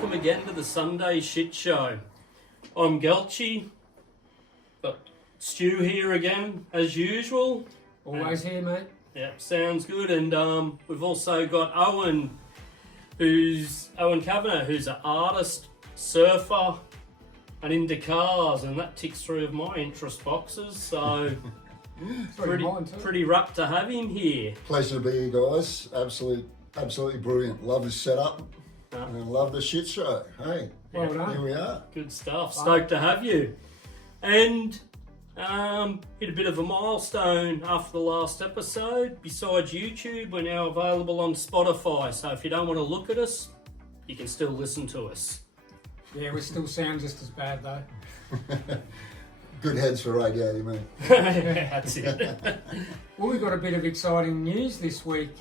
welcome again to the Sunday Shit Show. I'm Gelchy, got Stu here again as usual. Always here, mate. Yeah, sounds good. And we've also got Owen Cavanagh, who's an artist, surfer, and into cars, and that ticks three of my interest boxes. So pretty rapt to have him here. Pleasure to be here, guys. Absolutely brilliant. Love this setup. And I love the shit show. Hey, well done. Here we are. Good stuff. Stoked to have you. And hit a bit of a milestone after the last episode. Besides YouTube, we're now available on Spotify. So if you don't want to look at us, you can still listen to us. Yeah, we still sound just as bad though. Good heads for radio, you mean? That's it. Well, we've got a bit of exciting news this week.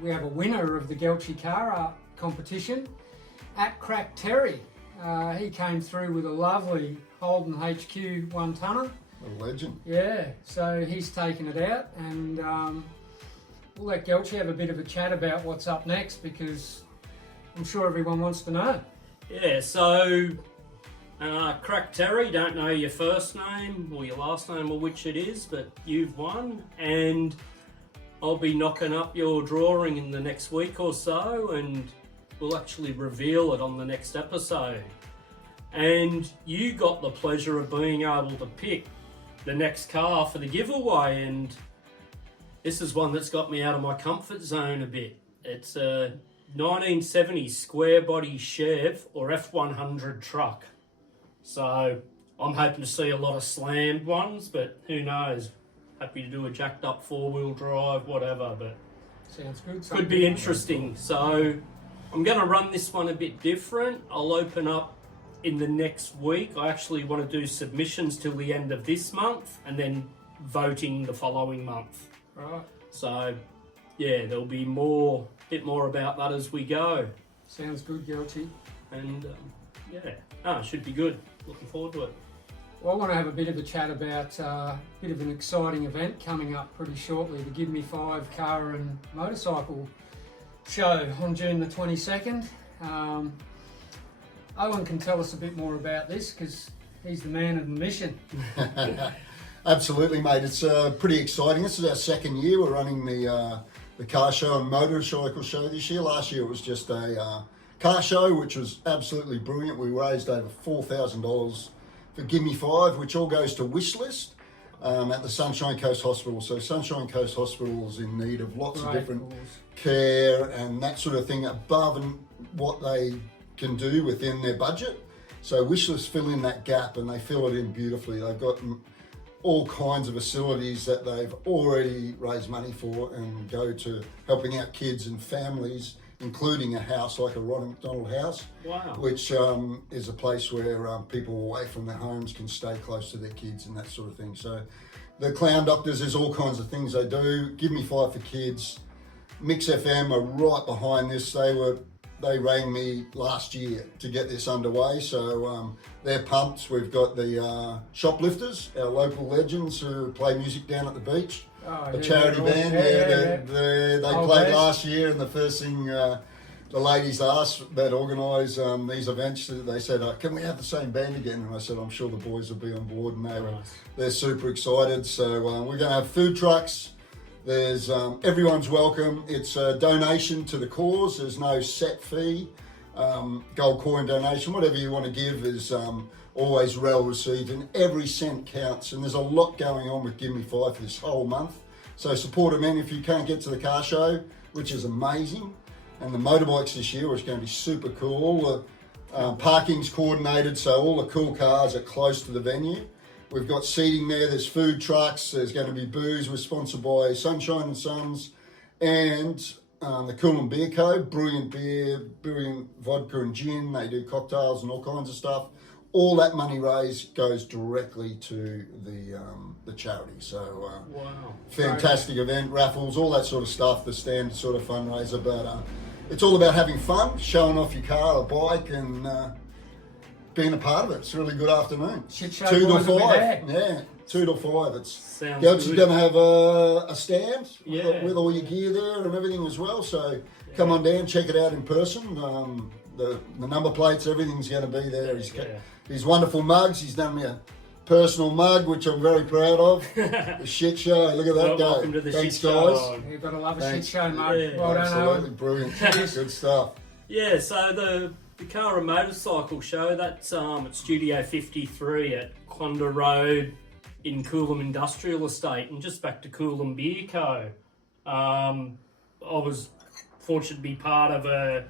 We have a winner of the Gelchy Car Art competition at Crack Terry. He came through with a lovely Holden HQ 1-tonner. A legend. Yeah, so he's taken it out, and we'll let Gelchy have a bit of a chat about what's up next, because I'm sure everyone wants to know. Yeah, so Crack Terry, don't know your first name or your last name or which it is, but you've won, and I'll be knocking up your drawing in the next week or so, and we'll actually reveal it on the next episode. And you got the pleasure of being able to pick the next car for the giveaway, and this is one that's got me out of my comfort zone a bit. It's a 1970 square body Chev or F100 truck. So I'm hoping to see a lot of slammed ones, but who knows? Happy to do a jacked up 4-wheel drive, whatever, but sounds good. Could be interesting. So I'm going to run this one a bit different. I'll open up in the next week. I actually want to do submissions till the end of this month and then voting the following month. Right. So yeah, there'll be a bit more about that as we go. Sounds good, Gelchy. And it should be good. Looking forward to it. Well, I want to have a bit of a chat about a bit of an exciting event coming up pretty shortly, the Give Me 5 car and motorcycle show on June the 22nd. Owen can tell us a bit more about this because he's the man of the mission. Absolutely, mate. It's pretty exciting. This is our second year. We're running the car show and motorcycle show this year. Last year it was just a car show, which was absolutely brilliant. We raised over $4,000 for Give Me 5, which all goes to Wishlist at the Sunshine Coast Hospital. So Sunshine Coast Hospital is in need of lots of different care and that sort of thing above and what they can do within their budget. So Wishlist fill in that gap, and they fill it in beautifully. They've got all kinds of facilities that they've already raised money for and go to helping out kids and families, including a house like a Ronald McDonald House. Wow. Which is a place where people away from their homes can stay close to their kids and that sort of thing. So the Clown Doctors, there's all kinds of things they do. Give Me 5 for Kids. Mix FM are right behind this. They rang me last year to get this underway, so they're pumped. We've got the Shoplifters, our local legends who play music down at the beach. A charity band. They played last year, and the first thing the ladies asked that organise these events, they said, can we have the same band again? And I said, I'm sure the boys will be on board, and they're super excited. So we're going to have food trucks. There's everyone's welcome. It's a donation to the cause. There's no set fee. Gold coin donation, whatever you want to give is always well received, and every cent counts. And there's a lot going on with Give Me 5 for this whole month. So support them in if you can't get to the car show, which is amazing. And the motorbikes this year is going to be super cool. All the parking's coordinated, so all the cool cars are close to the venue. We've got seating there, there's food trucks, there's going to be booze. We're sponsored by Sunshine and Sons and the Coolum Beer Co. Brilliant beer, brilliant vodka and gin. They do cocktails and all kinds of stuff. All that money raised goes directly to the charity. So wow, fantastic event, raffles, all that sort of stuff, the standard sort of fundraiser. But it's all about having fun, showing off your car or bike, and being a part of it. It's a really good afternoon. Shit show 2 to boys will be 5. there. Yeah, 2 to 5. It's sounds Gelchy's good. going to have a stand Yeah. with all your gear there and everything as well. So come on down, check it out in person. the number plates, everything's going to be there. Yeah. His wonderful mugs. He's done me a personal mug, which I'm very proud of. The shit show. Look at that guy. Welcome to the Thanks, shit show. guys. You've got to love a Thanks. shit show, mate. Yeah, Well done, Absolutely Owen. brilliant. Good stuff. Yeah, so the car and motorcycle show, that's at Studio 53 at Clunder Road in Coolum Industrial Estate, and just back to Coolum Beer Co. I was fortunate to be part of a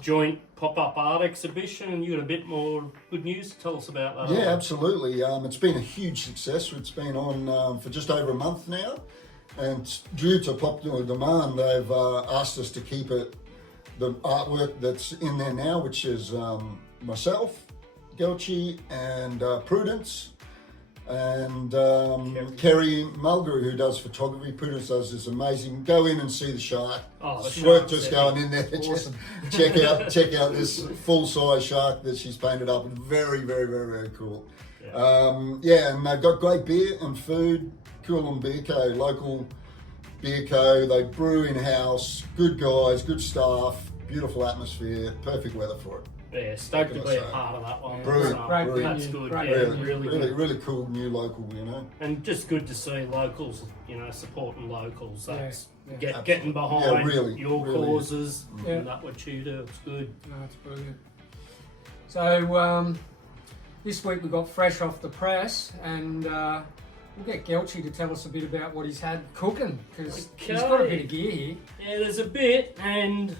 joint pop-up art exhibition, and you got a bit more good news to tell us about that. Yeah, absolutely. It's been a huge success. It's been on for just over a month now, and due to popular demand, they've asked us to keep it. The artwork that's in there now, which is myself, Gelchi, and Prudence, and Kerry Mulgrew, who does photography. Prudence does this amazing. Go in and see the shark. Oh, the Work shark's just epic. going in there. Awesome. check out this full size shark that she's painted up. Very, very, very, very cool. Yeah. And they've got great beer and food. Coolum Beer Co, local beer co. They brew in house. Good guys, good staff, beautiful atmosphere, perfect weather for it. Yeah, stoked to be a part of that one. Brilliant, So Great brilliant. That's venue, good. great Yeah, venue. really, Really cool new local, and just good to see locals, supporting locals. That's Yeah. getting behind really causes Yeah. and that what you do. It's good. No, it's brilliant. So this week we got fresh off the press, and we'll get Gelchi to tell us a bit about what he's had cooking, because he's got a bit of gear here. Yeah, there's a bit, and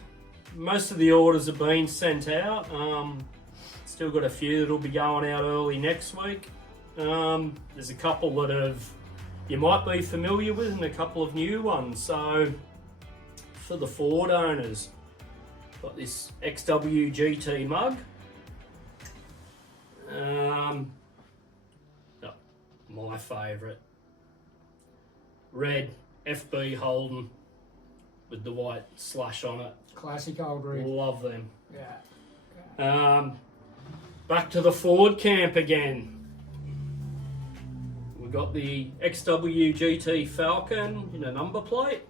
most of the orders have been sent out. Still got a few that'll be going out early next week. There's a couple that you might be familiar with, and a couple of new ones. So for the Ford owners, got this XW GT mug. My favourite, red FB Holden with the white slash on it. Classic old rig. Love them. Yeah. Back to the Ford camp again. We've got the XW GT Falcon in a number plate.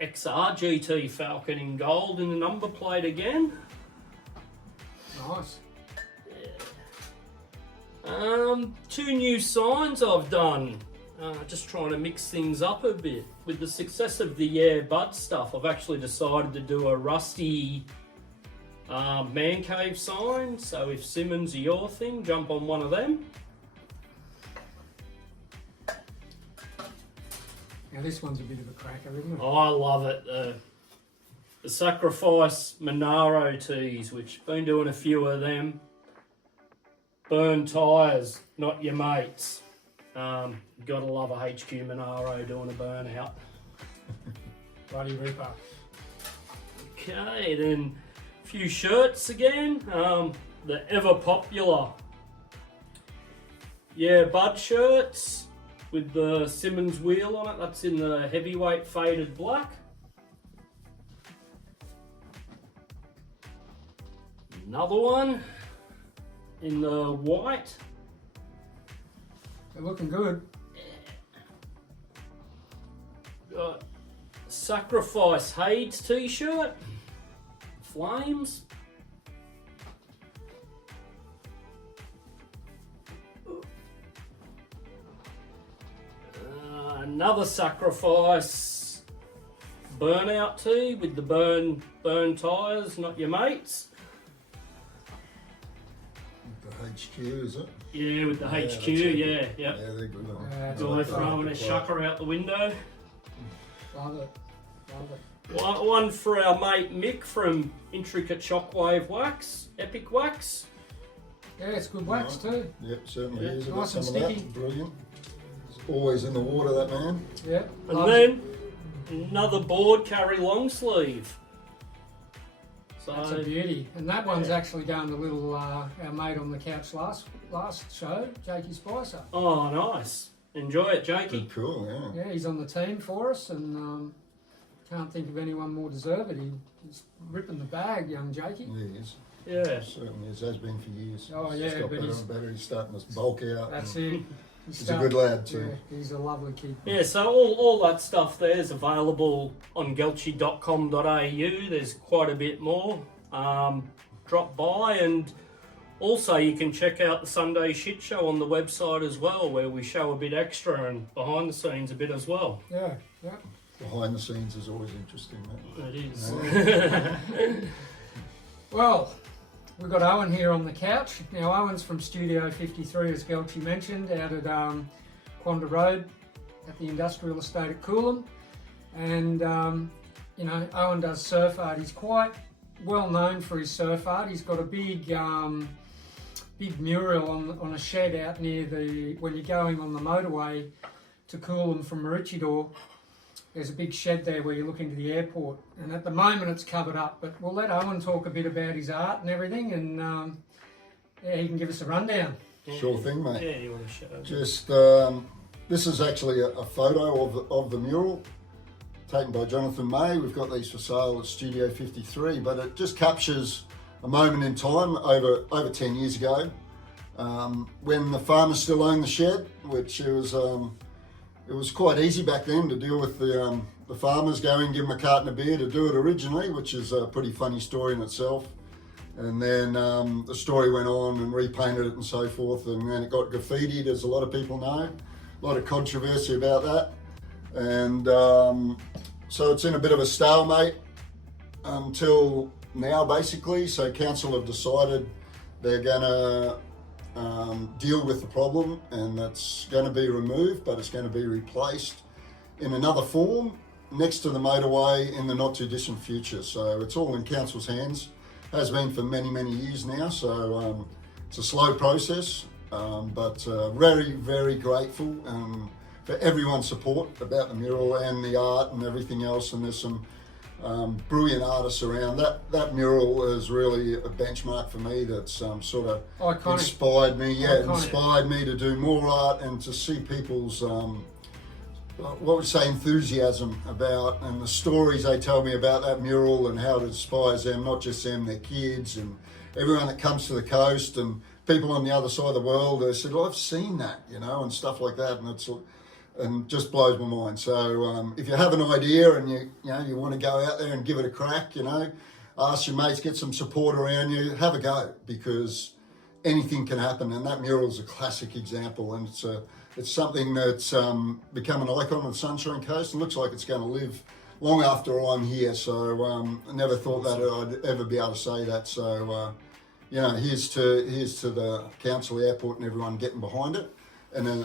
XR GT Falcon in gold in the number plate again. Nice. Two new signs I've done. Just trying to mix things up a bit. With the success of the Bud stuff, I've actually decided to do a rusty man cave sign. So if Simmons are your thing, jump on one of them. Now this one's a bit of a cracker, isn't it? Oh, I love it. The Sacrifice Monaro tees, which been doing a few of them. Burn tyres, not your mates. Gotta love a HQ Monaro doing a burnout. Bloody ripper. Okay, then a few shirts again. The ever popular Bud shirts with the Simmons wheel on it. That's in the heavyweight faded black. Another one in the white. They're looking good. Got Sacrifice Hades t-shirt. Flames. Another Sacrifice burnout tee with the burn tyres, not your mates. The HQ, is it? Yeah, with the Yeah, HQ, that's it. yeah. Yeah, they're good. That's Guy awesome. throwing a shucker out the window. Love it. Love it. One for our mate Mick from Intricate Shockwave Wax, Epic Wax. Yeah, it's good wax too. Yep, certainly Yeah. is. I've got Nice and some of sticky. that. Brilliant. He's always in the water, that man. Yeah. And Love then another board carry long sleeve. So That's a beauty. And that one's actually going to little our mate on the couch last show, Jakey Spicer. oh, nice. Enjoy it, Jakey. Good, cool, yeah. Yeah, he's on the team for us, and can't think of anyone more deserving. He's ripping the bag, young Jakey. Yeah, he is. Yeah. Certainly is. Has been for years. Oh, He's yeah, got but better he's- and better. He's starting to bulk out. That's and it. He's a good lad too. Yeah, he's a lovely kid. Yeah, so all that stuff there is available on gelchie.com.au. There's quite a bit more. Drop by, and also you can check out the Sunday Shit Show on the website as well, where we show a bit extra and behind the scenes a bit as well. Yeah. Behind the scenes is always interesting, mate. It is. Well, we've got Owen here on the couch. Now, Owen's from Studio 53, as Gelchie mentioned, out at Quanda Road at the industrial estate at Coolum. And, Owen does surf art. He's quite well known for his surf art. He's got a big mural on a shed out near when you're going on the motorway to Coolum from Maroochydore. There's a big shed there where you look into the airport, and at the moment it's covered up, but we'll let Owen talk a bit about his art and everything, and he can give us a rundown. Sure thing, mate. Yeah, you want to show? Just this is actually a photo of the mural taken by Jonathan May. We've got these for sale at Studio 53, but it just captures a moment in time over 10 years ago, when the farmers still owned the shed, which it was quite easy back then to deal with the farmers, go in, give them a carton of beer to do it originally, which is a pretty funny story in itself. And then the story went on and repainted it and so forth, and then it got graffitied, as a lot of people know. A lot of controversy about that. And so it's in a bit of a stalemate until now, basically. So council have decided they're going to deal with the problem, and that's going to be removed, but it's going to be replaced in another form next to the motorway in the not too distant future. So it's all in council's hands, has been for many years now. So it's a slow process, but very, very grateful for everyone's support about the mural and the art and everything else. And there's some brilliant artists around. That mural is really a benchmark for me. That's sort of iconic. Inspired me. Yeah, Iconic. Inspired me to do more art and to see people's what would you say, enthusiasm about, and the stories they tell me about that mural and how it inspires them, not just them, their kids and everyone that comes to the coast and people on the other side of the world. They said, I've seen that, and stuff like that, and just blows my mind. So if you have an idea and you want to go out there and give it a crack, ask your mates, get some support around you, have a go, because anything can happen. And that mural is a classic example, and it's something that's become an icon of the Sunshine Coast. It looks like it's going to live long after I'm here. So I never thought that I'd ever be able to say that. So here's to the council, airport, and everyone getting behind it. And then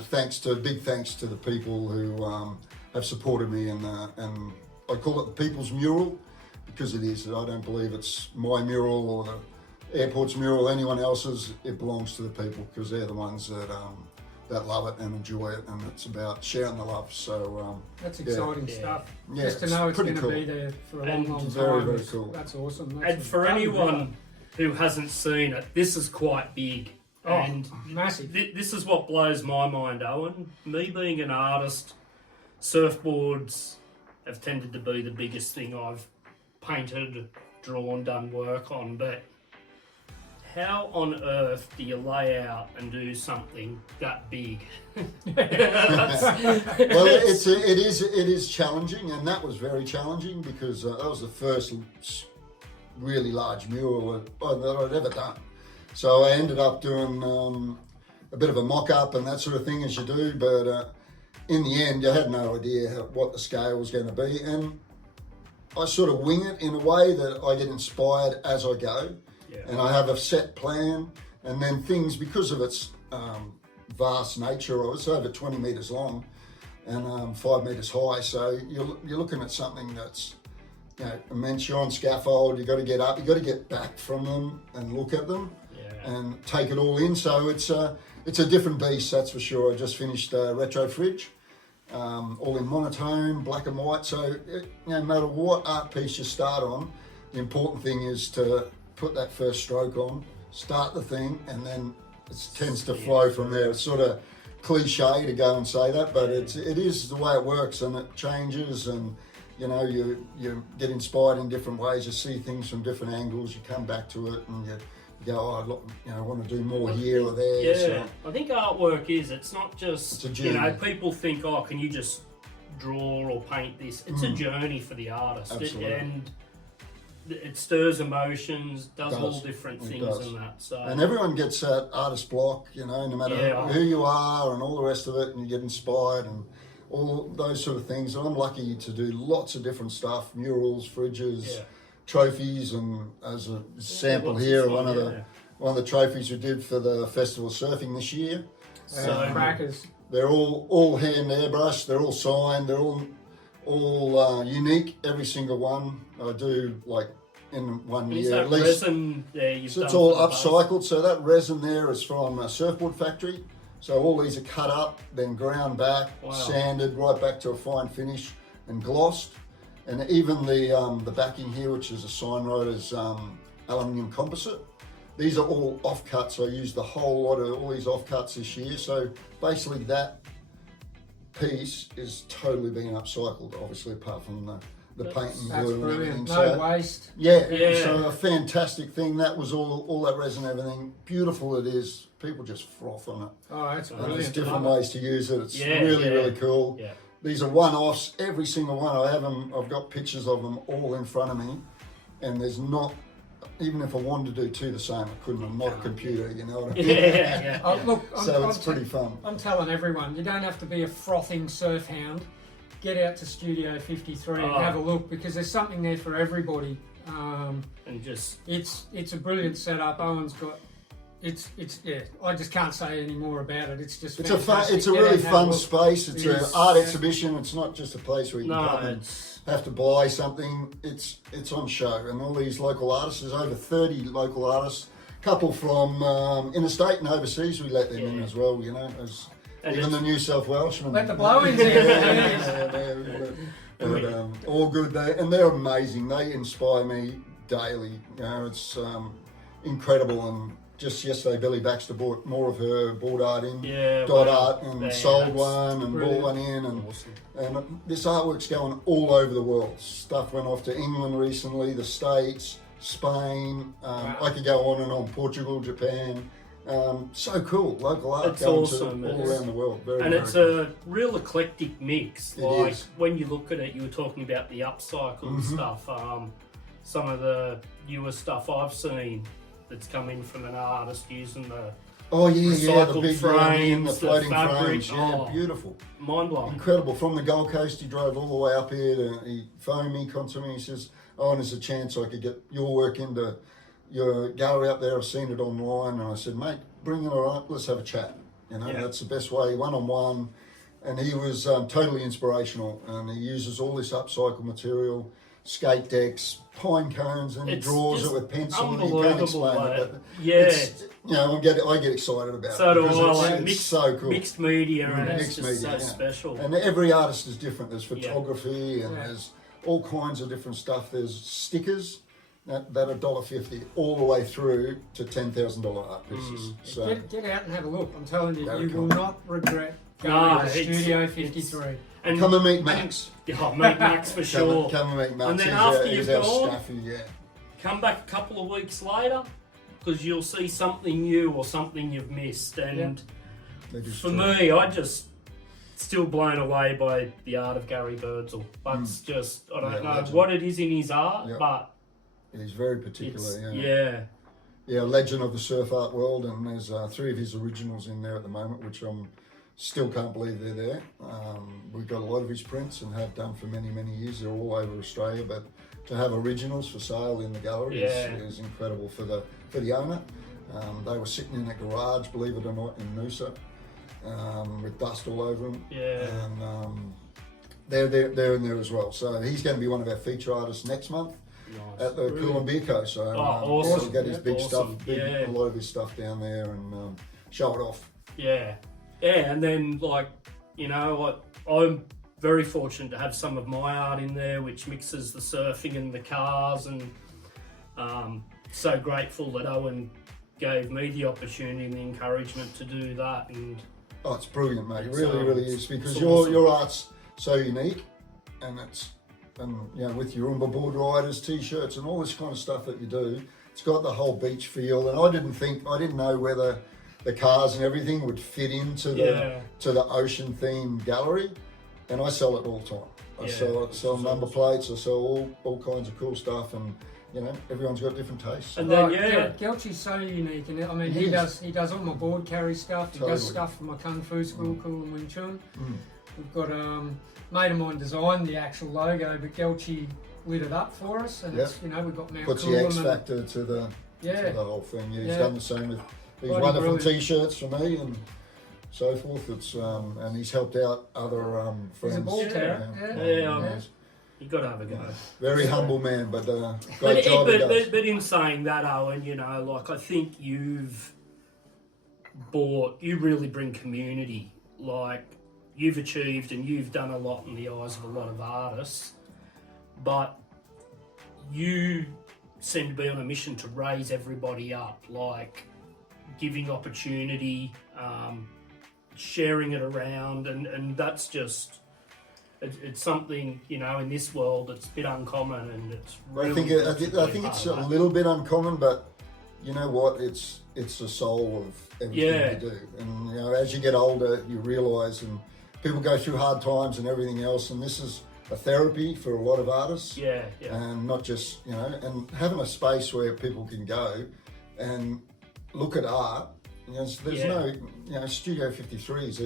big thanks to the people who have supported me, and I call it the People's Mural, because it is. I don't believe it's my mural or the airport's mural, anyone else's. It belongs to the people, because they're the ones that love it and enjoy it, and it's about sharing the love. So that's exciting stuff. Yeah, just to know it's going to cool. be there for a long time. Very cool. That's awesome. And for anyone who hasn't seen it, this is quite big. And massive. This is what blows my mind, Owen. Me being an artist, surfboards have tended to be the biggest thing I've painted, drawn, done work on. But how on earth do you lay out and do something that big? Well, it is challenging, and that was very challenging, because that was the first really large mural that I'd ever done. So I ended up doing a bit of a mock-up and that sort of thing, as you do, but in the end I had no idea what the scale was going to be, and I sort of wing it in a way that I get inspired as I go. Yeah. And I have a set plan, and then things, because of its vast nature, it's over 20 metres long and 5 metres high, so you're looking at something that's immense. You're on scaffold, you've got to get up, you've got to get back from them and look at them. And take it all in. So it's a different beast, that's for sure. I just finished Retro Fridge, all in monotone, black and white. So no matter what art piece you start on, the important thing is to put that first stroke on, start the thing, and then it tends to flow from there. It's sort of cliche to go and say that, but it is the way it works, and it changes, and you get inspired in different ways. You see things from different angles, you come back to it, and you go, oh, I want to do more here or there. Yeah, So I think artwork it's not just, it's a journey. people think, oh, can you just draw or paint this? It's a journey for the artist. Absolutely. And it stirs emotions, does all different It things does. and that. So And everyone gets that artist block, no matter who you are and all the rest of it, and you get inspired and all those sort of things. And I'm lucky to do lots of different stuff, murals, fridges, trophies, and as a sample here, one of the trophies we did for the Festival of Surfing this year. So crackers. They're all hand airbrushed, they're all signed, they're all unique, every single one. I do like in 1 Is year that at least. resin there you've So done it's all for the base? upcycled. So that resin there is from a surfboard factory. So all these are cut up, then ground back, sanded right back to a fine finish, and glossed. And even the backing here, which is a sign rod, is aluminium composite. These are all offcuts. I used the whole lot of all these offcuts this year. So basically that piece is totally being upcycled, obviously, apart from the paint and That's glue and brilliant. everything. No So, waste. yeah, so a fantastic thing. That was all that resin, everything. Beautiful it is. People just froth on it. Oh, that's And brilliant. there's different ways to use it. It's Yeah, really cool. Yeah. These are one-offs, every single one. I have them, I've got pictures of them all in front of me. And there's not, even if I wanted to do two the same, I couldn't. I'm not a computer, you know what I mean? Yeah. Oh, look, So it's pretty fun. I'm telling everyone, you don't have to be a frothing surf hound. Get out to Studio 53 and have a look, because there's something there for everybody. And just It's a brilliant setup. Owen's got. It's I just can't say any more about it. It's just It's fantastic. it's a Get really out and have a fun look. space. It's It an is, art yeah. exhibition. It's not just a place where you can come and it's have to buy something. It's on show, and all these local artists. There's over 30 local artists. Couple from interstate and overseas. We let them in as well. As And even it's- the New South Welshmen. Let the blow-ins in. But, all good. They're amazing. They inspire me daily. It's incredible. And just yesterday, Billy Baxter bought more of her board art in, dot art, and sold one and brilliant. bought one in. And awesome. and this artwork's going all over the world. Stuff went off to England recently, the States, Spain. I could go on and on. Portugal, Japan. So cool. Local art It's going awesome. to all around the world. Very, And very it's cool. a real eclectic mix. It Like is. when you look at it, you were talking about the upcycled stuff. Some of the newer stuff I've seen that's come in from an artist using the Oh the recycled big frames, the the floating fabric. frames. Yeah, Oh. beautiful. mind blowing. Incredible. From the Gold Coast, he drove all the way up here. He phoned me, contacted me. He says, "Oh, and there's a chance I could get your work into your gallery up there. I've seen it online." And I said, "Mate, bring it on. Let's have a chat." That's the best way, one-on-one. And he was totally inspirational. And he uses all this upcycled material, skate decks, pine cones, and he It's draws it just with pencil. And you unbelievable, can't explain like, it. But yeah. it's, I get excited about So it. do because I. it's- Like it's mixed, so cool. mixed media, and it's Mixed just media, so yeah. special. And every artist is different. There's photography and Yeah. there's all kinds of different stuff. There's stickers that are $1.50 all the way through to $10,000 art pieces. So Get out and have a look. I'm telling you, Very you cool. will not regret No, going to it's- Studio 53. And come and meet Max. Oh, meet Max for sure. Come and meet Max. And then He's after he's you've our gone- staffy, yeah. Come back a couple of weeks later, because you'll see something new or something you've missed. And That is for true. me, I just still blown away by the art of Gary Birdsall. That's just, I don't Yeah, know legend. what it is in his art, Yeah. but He's very it's, particular. yeah. Legend of the surf art world, and there's 3 of his originals in there at the moment, which I'm still can't believe they're there. We've got a lot of his prints and have done for many, many years. They're all over Australia, but to have originals for sale in the gallery is incredible for the owner. They were sitting in a garage, believe it or not, in Noosa, with dust all over them. Yeah. And they're in there as well. So he's going to be one of our feature artists next month Nice. at the Coolum Beach. So awesome. he'll get his big Awesome. stuff, Yeah. a lot of his stuff down there and show it off. Yeah, and then I'm very fortunate to have some of my art in there, which mixes the surfing and the cars, and so grateful that Owen gave me the opportunity and the encouragement to do that. And Oh, it's brilliant, mate. It It's, really, really is, because it's your awesome. your art's so unique, and with your Umba board riders, t-shirts, and all this kind of stuff that you do, It's got the whole beach feel, and I didn't know whether the cars and everything would fit into the ocean themed gallery, and I sell it all the time. I sell number plates, I sell all kinds of cool stuff, and you know, everyone's got different tastes. And then Gelchi's so unique, and I mean he does all my board carry stuff. He does stuff for my kung fu school, Coolum Beach. We've got a mate of mine designed the actual logo, but Gelchi lit it up for us, and it's, you know, we've got Mount puts Coolum the X factor to the whole thing. He's done the same with these wonderful T-shirts for me and so forth. It's and he's helped out other friends. He's a ball carrier. You got to have a go. Very humble man, but great job he does. But in saying that, Owen, you know, like I think you really bring community. Like you've achieved and you've done a lot in the eyes of a lot of artists, but you seem to be on a mission to raise everybody up, like giving opportunity, sharing it around, and that's just... It's something, you know, in this world that's a bit uncommon, and it's really... I think it's a little bit uncommon, but you know what? It's the soul of everything you do. And you know, as you get older, you realise, and people go through hard times and everything else, and this is a therapy for a lot of artists. And not just, you know, and having a space where people can go and look at art. You know, there's no, you know, Studio 53 is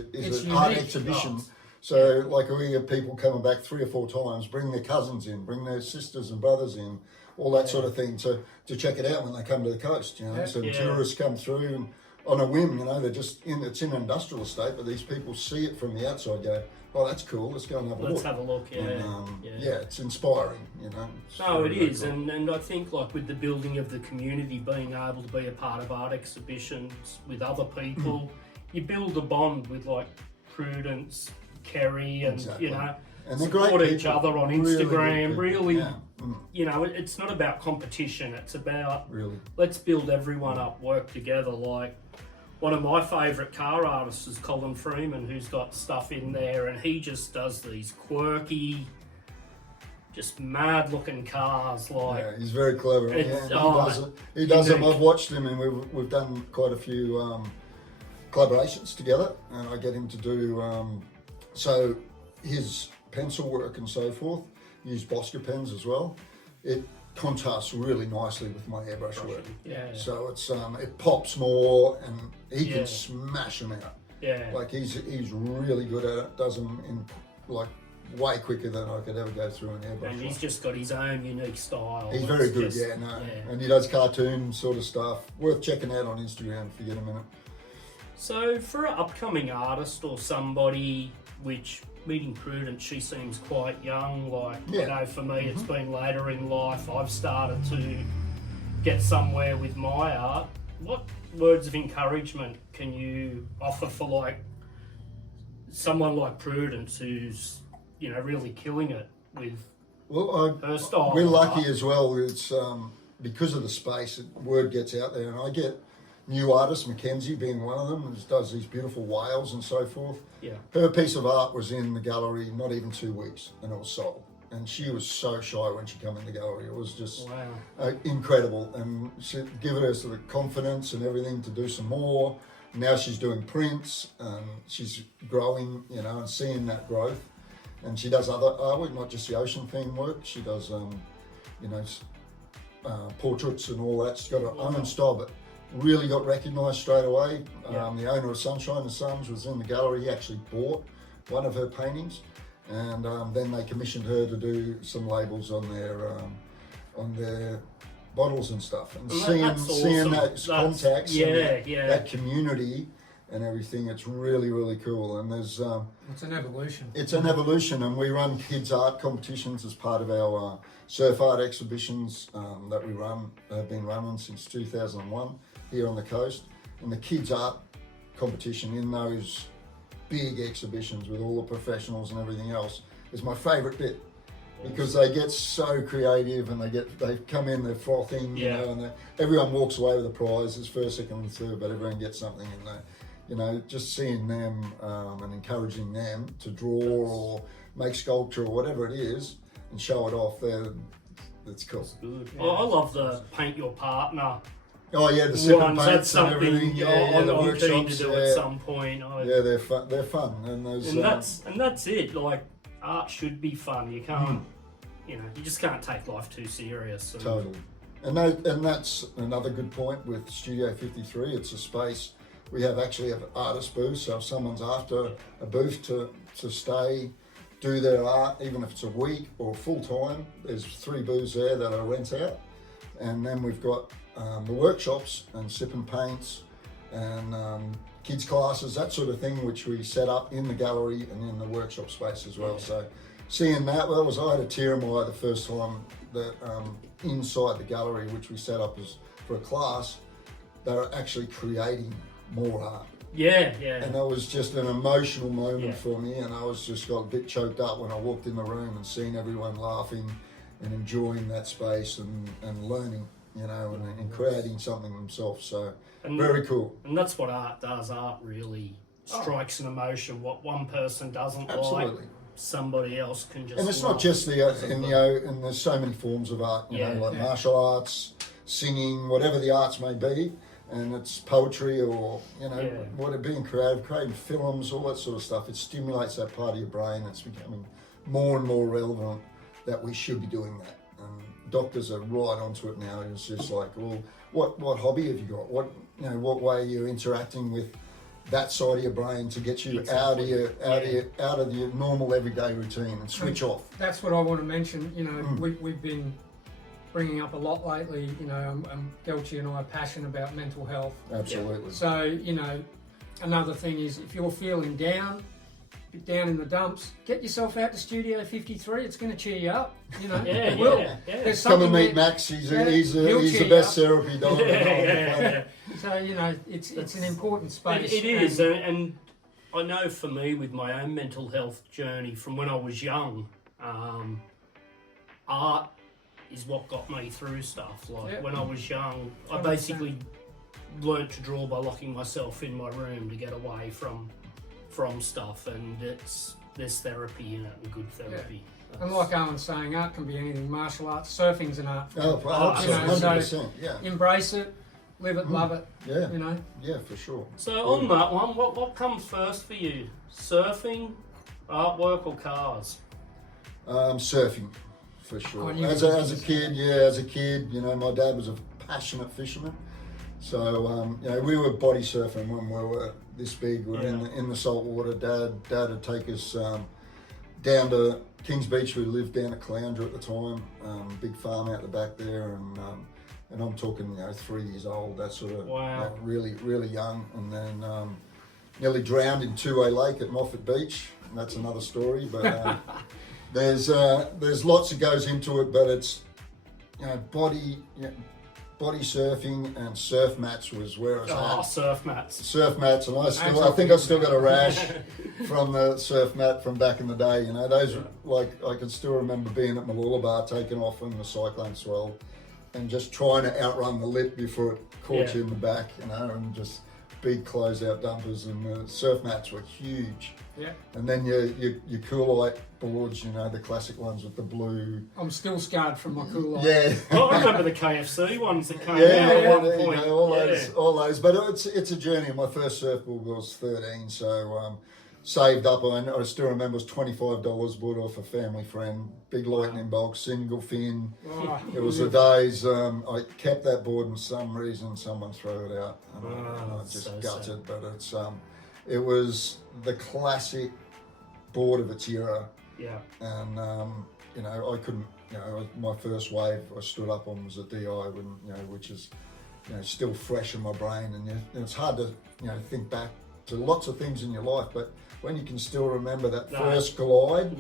an art exhibition. So, like, we have people coming back 3 or 4 times, bring their cousins in, bring their sisters and brothers in, all that sort of thing to check it out when they come to the coast, you know. So tourists come through and on a whim, you know, it's in an industrial estate, but these people see it from the outside, go, oh, that's cool, let's go and have a look. Let's have a look, And, it's inspiring, you know. No, it is, cool. and I think, like, with the building of the community, being able to be a part of art exhibitions with other people, you build a bond with, like, Prudence, Kerry, and you know, and support each other on Instagram. Really, you know, it's not about competition. It's about let's build everyone up, work together. Like one of my favourite car artists is Colin Freeman, who's got stuff in there, and he just does these quirky, just mad-looking cars. Like he's very clever. He does them. I've watched him, and we've done quite a few collaborations together, and I get him to do. So his pencil work and so forth, use Bosca pens as well. It contrasts really nicely with my airbrush work. So it's it pops more, and he can smash them out. Like he's really good at it. Does them in like way quicker than I could ever go through an airbrush. And he's just got his own unique style. He's very good, and he does cartoon sort of stuff. Worth checking out on Instagram if you get a minute. So for an upcoming artist or somebody, which meeting Prudence, she seems quite young, like, you know, for me it's been later in life, I've started to get somewhere with my art. What words of encouragement can you offer for, like, someone like Prudence who's, you know, really killing it with her style? We're lucky as well. It's because of the space, word gets out there, and I get new artists, Mackenzie being one of them, who does these beautiful whales and so forth. Her piece of art was in the gallery not even 2 weeks, and it was sold. And she was so shy when she came in the gallery. It was just incredible, and she given her sort of confidence and everything to do some more. Now she's doing prints, and she's growing, you know, and seeing that growth. And she does other artwork, not just the ocean theme work. She does, you know, portraits and all that. She's got her own style, but really got recognised straight away. The owner of Sunshine and Sons was in the gallery. He actually bought one of her paintings, and then they commissioned her to do some labels on their bottles and stuff. And seeing that contacts, that community and everything, it's really, really cool. And there's it's an evolution. It's an evolution, and we run kids art competitions as part of our surf art exhibitions that we have been running since 2001 here on the coast. And the kids art competition in those big exhibitions with all the professionals and everything else is my favourite bit, because they get so creative, and they come in, they're frothing, you know, and everyone walks away with a prize. It's first, second, and third, but everyone gets something in there. You know, just seeing them and encouraging them to draw or make sculpture or whatever it is and show it off, It's cool. Good. Yeah. I love the paint your partner Oh yeah, the sipping ones. That's paints and something everything. Yeah, the I'm keen to workshops. do Yeah, at some point. yeah, they're fun. They're fun, and those. And that's it. Like, art should be fun. You can't, you just can't take life too serious. And Totally. And that's another good point with Studio 53. It's a space we actually have artist booths. So if someone's after a booth to stay, do their art, even if it's a week or full time, there's 3 booths there that are rent out. And then we've got the workshops and sip and paints and kids classes, that sort of thing, which we set up in the gallery and in the workshop space as well. So seeing that, I had a tear in my eye the first time that inside the gallery, which we set up as for a class, they're actually creating more art. Yeah. And that was just an emotional moment for me, and I was just got a bit choked up when I walked in the room and seeing everyone laughing and enjoying that space and learning, and creating something themselves. So very cool. And that's what art does. Art really strikes an emotion. What one person doesn't like, somebody else can just. And it's not just and there's so many forms of art, martial arts, singing, whatever the arts may be. And it's poetry or, being creative, creating films, all that sort of stuff. It stimulates that part of your brain. It's becoming more and more relevant that we should be doing that. Doctors are right onto it now. It's just like, well, what hobby have you got? What way are you interacting with that side of your brain to get you out of your normal everyday routine and switch off? That's what I want to mention. We've been bringing up a lot lately. Gelchi and I are passionate about mental health. Absolutely. So another thing is if you're feeling down in the dumps, get yourself out to Studio 53. It's going to cheer you up. It will. There's Come and meet there. Max. He's the best therapy dog. So it's an important space. It is, and I know for me with my own mental health journey from when I was young, art is what got me through stuff. Like when I was young, I basically learnt to draw by locking myself in my room to get away from stuff, and there's therapy in it, and good therapy. And like Owen's saying, art can be anything. Martial arts, surfing's an art form. Oh, 100%, yeah. Embrace it, live it, love it. Yeah, yeah, for sure. So on that one, what comes first for you? Surfing, artwork, or cars? Surfing, for sure. As a kid, my dad was a passionate fisherman. So, we were body surfing when we were this big. We were in the salt water. Dad would take us down to Kings Beach. We lived down at Acclaimed at the time. Big farm out the back there, and I'm talking 3 years old. That sort of really, really young, and then nearly drowned in Two-Way Lake at Moffat Beach. And that's another story. But there's lots that goes into it. But it's body surfing and surf mats was where I was at. Surf mats. Surf mats, and I think I still got a rash from the surf mat from back in the day. Those I can still remember being at Mooloolaba, taking off in the cyclone swell, and just trying to outrun the lip before it caught you in the back, and just big closeout dumpers, and the surf mats were huge. Yeah. And then your Coolite boards, the classic ones with the blue. I'm still scarred from my Coolite. Yeah. Well, I remember the KFC ones that came out at one point. All those. But it's a journey. My first surfboard was 13, so saved up. I still remember it was $25 bought off a family friend. Big lightning bolt, single fin. Oh, it was the days. I kept that board, and for some reason someone threw it out, and I just so gutted. sad. But it was the classic board of its era. Yeah. And I couldn't. My first wave I stood up on was a DI, which is still fresh in my brain, and it's hard to think back to lots of things in your life, but when you can still remember that first glide,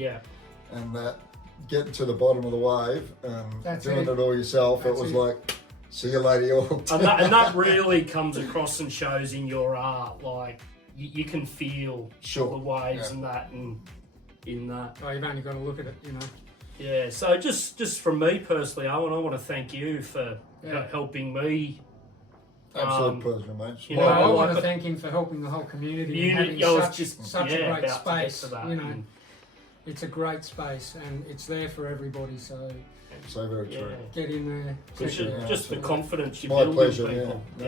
and that getting to the bottom of the wave and doing it all yourself, it was like, see you later, y'all. And that really comes across and shows in your art. Like you can feel the waves and that, and in that. Oh, you've only got to look at it, Yeah. So just from me personally, Owen, I want to thank you for helping me. Absolute pleasure, mate. I want to thank him for helping the whole community and having such a great space. It's a great space and it's there for everybody. So So very true. get in there. Just, check it out. just the confidence you My build pleasure. in Yeah,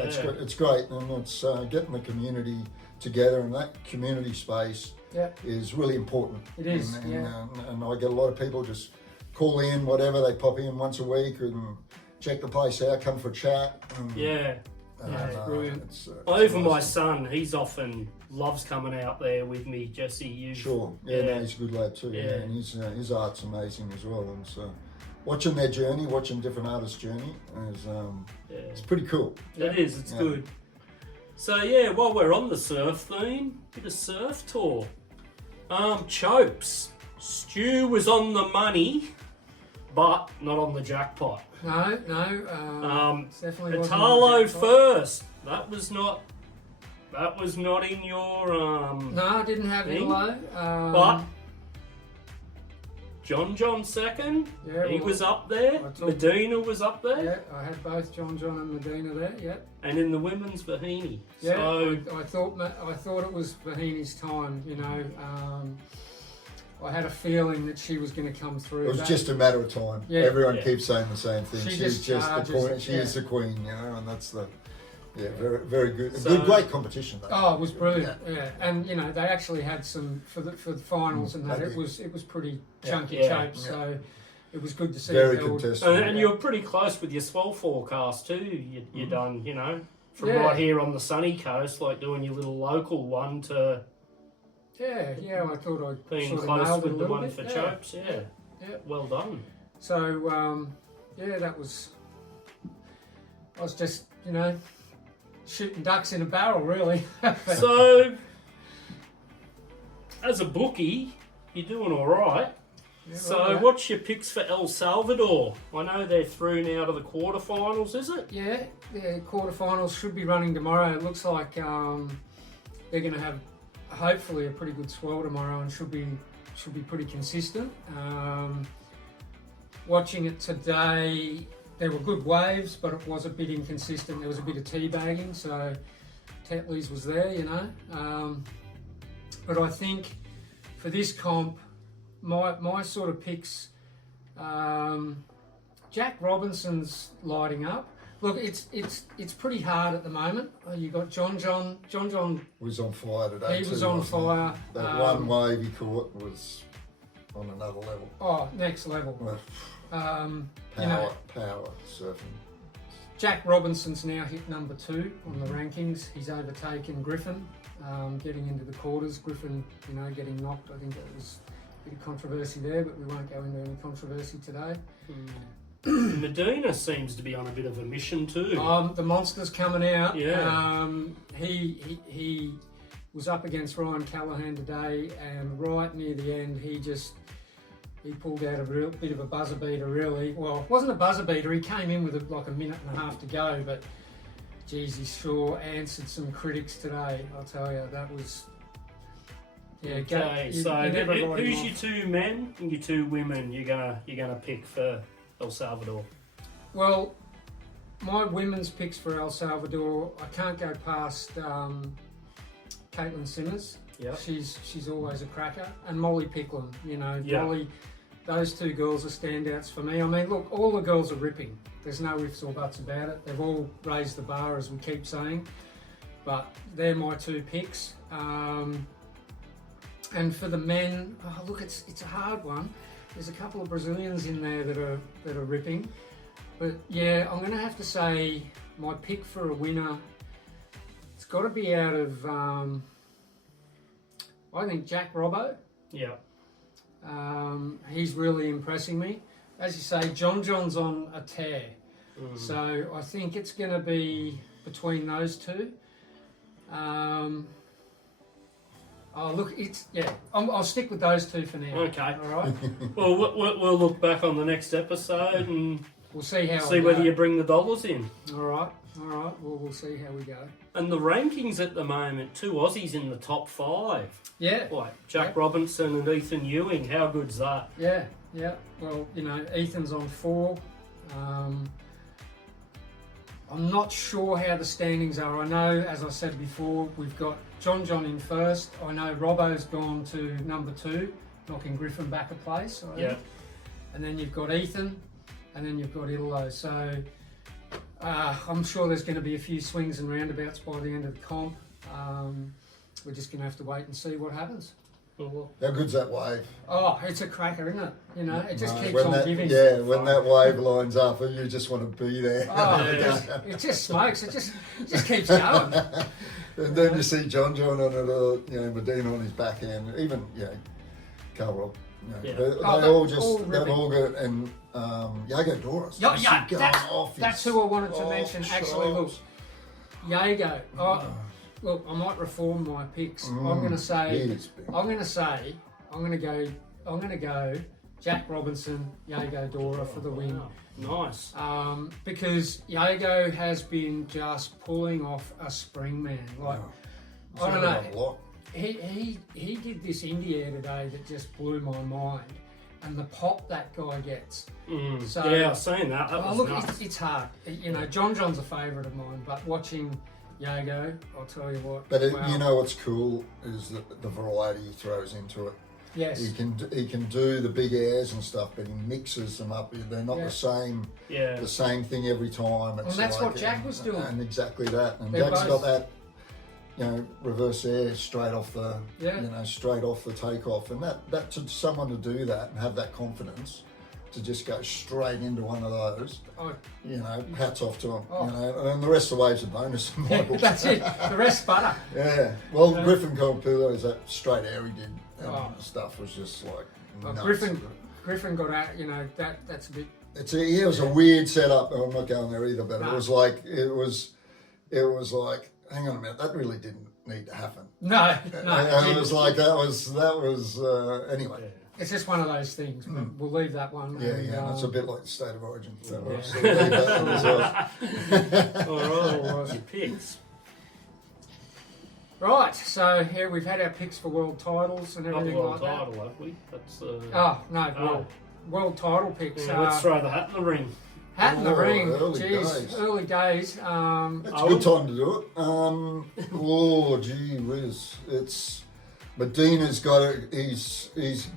people. no, it's great, and it's getting the community together, and that community space Yeah. is really important. It is, and I get a lot of people just call in, whatever, they pop in once a week and check the place out, come for a chat. And, Yeah. It's brilliant. Well, even my son, he's often loves coming out there with me, Jesse. You Sure, yeah, no, he's a good lad too. Yeah, and his art's amazing as well. And so, watching their journey, watching different artists' journey, is it's pretty cool. It is. It's good. So yeah, while we're on the surf theme, bit of surf tour. Chopes. Stu was on the money, but not on the jackpot. No, it's definitely wasn't Italo on the jackpot. first. That was not in your No, I didn't have thing. Italo. But John second. Yeah, He well, was up there. I took- Medina was up there. Yeah, I had both John and Medina there. Yeah, And in the women's Vahini. yeah. So I thought it was Vahini's time. You know, I had a feeling that she was going to come through. It was just a matter of time. Yeah. Everyone Yeah. keeps saying the same thing. She She's just just the charges queen. it, She yeah. is the queen, you know, and that's the very very good. So- Great competition though. Oh, it was brilliant. Yeah, and you know they actually had some for the finals and that. They It did. was pretty chunky Yeah. chopes, so it was good to see. Very it held. contested. and you were pretty close with your swell forecast too. You done, you know, from Yeah. right here on the sunny coast, like doing your little local one to Yeah. I thought I'd being sort of close nailed it with a the little one bit. for Yeah. chopes. Yeah. Yeah. Well done. So that was. I was just shooting ducks in a barrel, really. So, as a bookie, you're doing all right. Yeah, So, right. what's your picks for El Salvador? I know they're through now to the quarterfinals, is it? Yeah, the quarterfinals should be running tomorrow. It looks like they're going to have hopefully a pretty good swell tomorrow and should be pretty consistent. Watching it today, there were good waves, but it was a bit inconsistent. There was a bit of teabagging, so Tetley's was there, But I think for this comp, my sort of picks, Jack Robinson's lighting up. Look, it's pretty hard at the moment. You got John was on fire today. he was too, wasn't on he? fire. That one wave he caught was on another level. Oh, next level. Power surfing. Jack Robinson's now hit number 2 on the rankings. He's overtaken Griffin, getting into the quarters. Griffin, getting knocked. I think that was a bit of controversy there, but we won't go into any controversy today. Medina seems to be on a bit of a mission too. The monster's coming out. Yeah. He was up against Ryan Callahan today, and right near the end, he pulled out a real bit of a buzzer beater, really. Well, it wasn't a buzzer beater. He came in with like a minute and a half to go, but geez, he sure answered some critics today. I'll tell you, that was. Yeah. Okay, you so never write him who's off. your 2 men and your 2 women you're gonna pick for El Salvador? Well, my women's picks for El Salvador, I can't go past Caitlin Simmers. Yep. She's always a cracker, and Molly Picklin. Yeah. Molly. Those 2 girls are standouts for me. I mean, look, all the girls are ripping. There's no ifs or buts about it. They've all raised the bar, as we keep saying. But they're my 2 picks. And for the men, look, it's a hard one. There's a couple of Brazilians in there that are ripping. But yeah, I'm going to have to say my pick for a winner, it's got to be out of, I think, Jack Robbo. Yeah. He's really impressing me. As you say, John's on a tear. So I think it's going to be between those 2. Look, I'll stick with those 2 for now. Okay. All right. Well, we'll look back on the next episode and We'll see how. see whether you bring the dollars in. All right. We'll see how we go. And the rankings at the moment, 2 Aussies in the top 5. Yeah. Like Jack Yeah. Robinson and Ethan Ewing. How good's that? Yeah. Well, Ethan's on 4. I'm not sure how the standings are. I know, as I said before, we've got John in first. I know Robbo's gone to number 2. knocking Griffin back a place. I think. Yeah. And then you've got Ethan, and then you've got Italo. So I'm sure there's going to be a few swings and roundabouts by the end of the comp. We're just going to have to wait and see what happens. How good's that wave? Oh, it's a cracker, isn't it? You know, it just keeps when on that, giving. Yeah, when that wave lines up, you just want to be there. Oh, it just smokes. It just keeps going. And then you see John on it, Medina on his backhand, even Carl Rob. They all go, and Yago Doris. That's who I wanted to mention. Actually, look, Yago. Look, I might reform my picks. I'm going to go Jack Robinson, Yago Dora for the win. Nice. Because Yago has been just pulling off a spring, man. Like, I don't know. He did this Indy Air today that just blew my mind. And the pop that guy gets. So, yeah, I've seen that. That was nuts. It's hard. You know, John's a favourite of mine, but watching Yago, I'll tell you what. But you know what's cool is the variety he throws into it. Yes. He can do the big airs and stuff, but he mixes them up. They're not the same thing every time. And that's what Jack was doing. And exactly that. And Jack's got that, reverse air straight off the straight off the takeoff. And that to someone to do that and have that confidence to just go straight into one of those, hats off to him. And the rest of the waves are bonus in my book. That's it. The rest butter. Yeah. Well, Griffin Compillo is that straight air he did. Stuff was just like nuts. Griffin got out. That's a bit. It was a weird setup. I'm not going there either, but it was like hang on a minute, that really didn't need to happen. No. And it was like that was anyway. Yeah. It's just one of those things, but we'll leave that one. It's a bit like the State of Origin. So Yeah. so leave that one as well. All right, your picks. Right, so here we've had our picks for world titles and everything Not world like title, have we? That's, world title picks. Yeah, let's throw the hat in the ring. Hat in the ring. Early Jeez, days. early days. It's a good time to do it. Gee whiz. It's Medina's got it. He's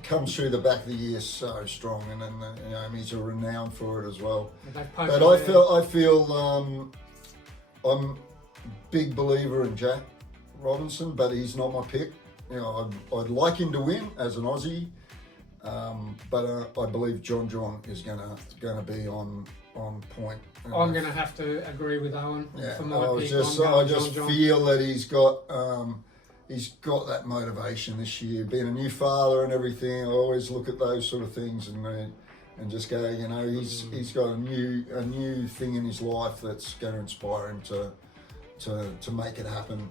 comes through the back of the year so strong, and then he's a renowned for it as well. But I feel I'm a big believer in Jack Robinson, but he's not my pick. I'd like him to win as an Aussie, but I believe John is gonna be on point. I'm gonna have to agree with Owen for my pick. I just feel that he's got that motivation this year. Being a new father and everything, I always look at those sort of things and just go, he's got a new thing in his life that's going to inspire him to make it happen,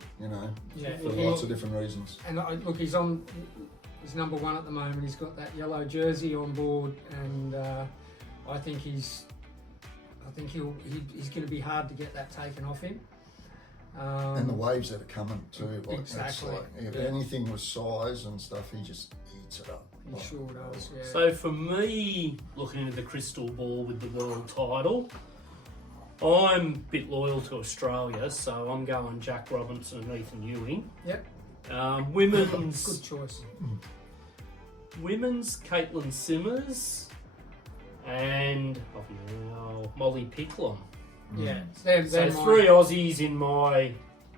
for lots of different reasons. And look, he's number one at the moment. He's got that yellow jersey on board, and I think he's going to be hard to get that taken off him. And the waves that are coming too. Exactly. If anything with size and stuff, he just eats it up. He sure does. Yeah. So for me, looking into the crystal ball with the world title, I'm a bit loyal to Australia, so I'm going Jack Robinson and Ethan Ewing. Yep. Women's good choice. Women's Caitlin Simmers and Molly Picklum. Yeah. So three Aussies in my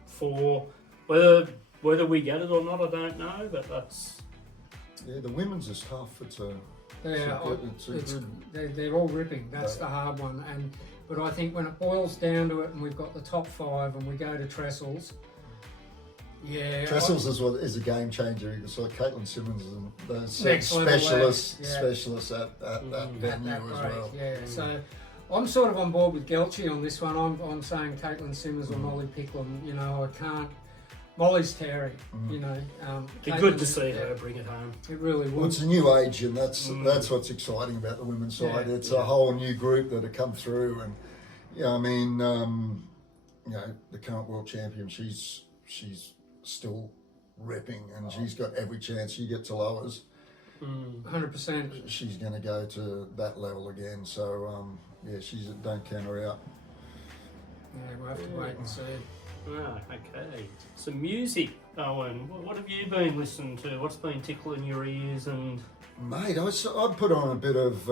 four. Whether we get it or not, I don't know, but that's. Yeah, the women's is tough. They're all ripping. That's the hard one. But I think when it boils down to it, and we've got the top five, and we go to trestles. Yeah, trestles is a game changer. It's like Caitlin Simmons and those specialists at that venue as well. Yeah, so I'm sort of on board with Gelchi on this one. I'm saying Caitlin Simmons or Molly Picklum. I can't. Molly's Terry. Be good to see her bring it home. It really would. Well, it's a new age, and that's what's exciting about the women's side. It's a whole new group that have come through, and the current world champion, she's still ripping, and she's got every chance she gets to lowers. 100%. She's going to go to that level again. So don't count her out. Yeah, we'll have to wait and see. Ah, okay. Some music, Owen. What have you been listening to? What's been tickling your ears? And Mate, I put on a bit of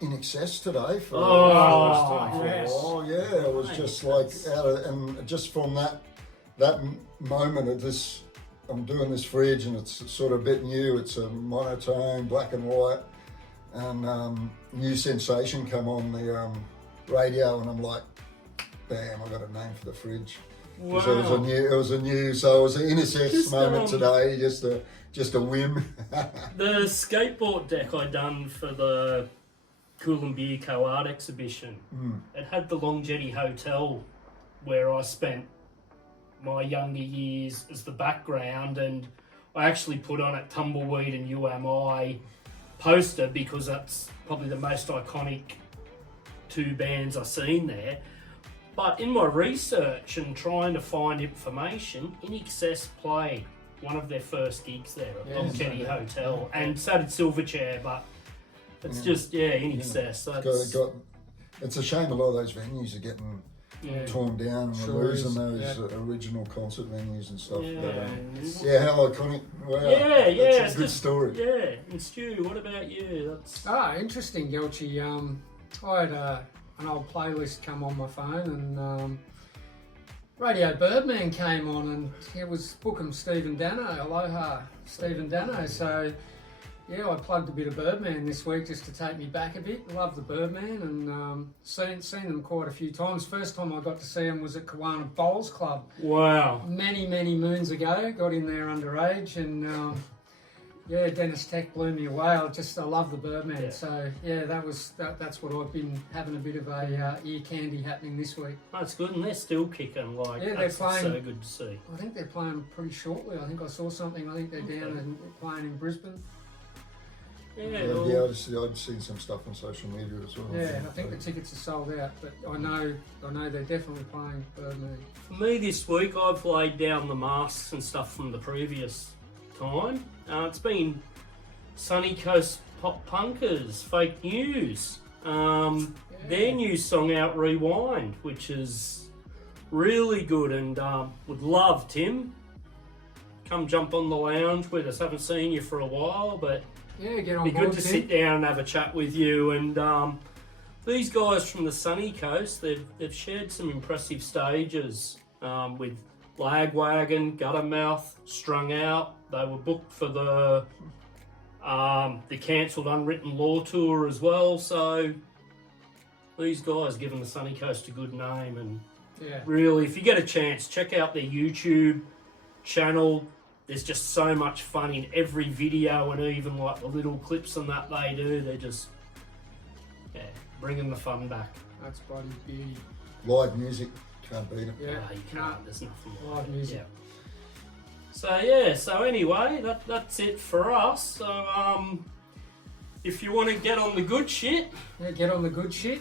In Excess today for yes. oh yeah, it was just like and just from that moment of this, I'm doing this fridge and it's sort of a bit new. It's a monotone, black and white, and New Sensation come on the radio, and I'm like, bam! I got a name for the fridge. wow. So it was a new. So it was an In Excess Just, moment today. Just a whim. The skateboard deck I done for the Coolum Beach Co-Art exhibition, it had the Long Jetty Hotel where I spent my younger years as the background, and I actually put on it Tumbleweed and You Am I poster because that's probably the most iconic two bands I've seen there. But in my research and trying to find information, In Excess played one of their first gigs there at Long Jetty Hotel, and so did Silverchair, but it's just, In Excess. So it's a shame a lot of those venues are getting torn down, and we're losing those original concert venues and stuff. Yeah. How iconic. Wow. That's a good story. Yeah, and Stu, what about you? Interesting, Gelchy. I had an old playlist come on my phone, and Radio Birdman came on, and it was Bookham Stephen Dano. Aloha, Stephen Dano. So, I plugged a bit of Birdman this week just to take me back a bit. Love the Birdman, and seen them quite a few times. First time I got to see them was at Kawana Bowls Club. Wow. Many moons ago. Got in there underage, and Dennis Tech blew me away. I love the Birdman. Yeah. So that's what I've been having a bit of a ear candy happening this week. That's good, and they're still kicking. They're playing. So good to see. I think they're playing pretty shortly. I think I saw something. I think they're down and playing in Brisbane. I've seen some stuff on social media as well. Yeah, I think the tickets are sold out, but I know they're definitely playing Birdman. For me this week, I've laid down the masks and stuff from the previous time. It's been Sunny Coast Pop Punkers, Fake News. Their new song out, Rewind, which is really good, and would love, Tim, come jump on the lounge with us. Haven't seen you for a while, but get on be board, good to sit down and have a chat with you. And these guys from the Sunny Coast, they've shared some impressive stages with Lagwagon, Guttermouth, Strung Out. They were booked for the cancelled Unwritten Law tour as well. So these guys giving the Sunny Coast a good name, and really, if you get a chance, check out their YouTube channel. There's just so much fun in every video, and even like the little clips and that they do. They're just bringing the fun back. That's bloody beauty. Live music, can't beat it. Yeah, you can't. There's nothing like live music. So anyway, that's it for us. So if you want to get on the good shit, get on the good shit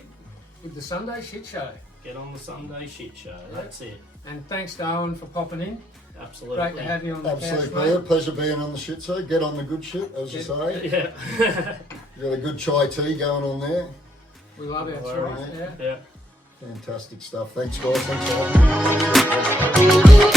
with the Sunday Shit Show. Get on the Sunday Shit Show. That's it. And thanks to Owen for popping in. Absolutely. Great to have you on the Absolutely, pleasure being on the shit show. Get on the good shit, as you say. Yeah. You got a good chai tea going on there. We love it. Right. Yeah. Fantastic stuff. Thanks, guys. Thanks for having me.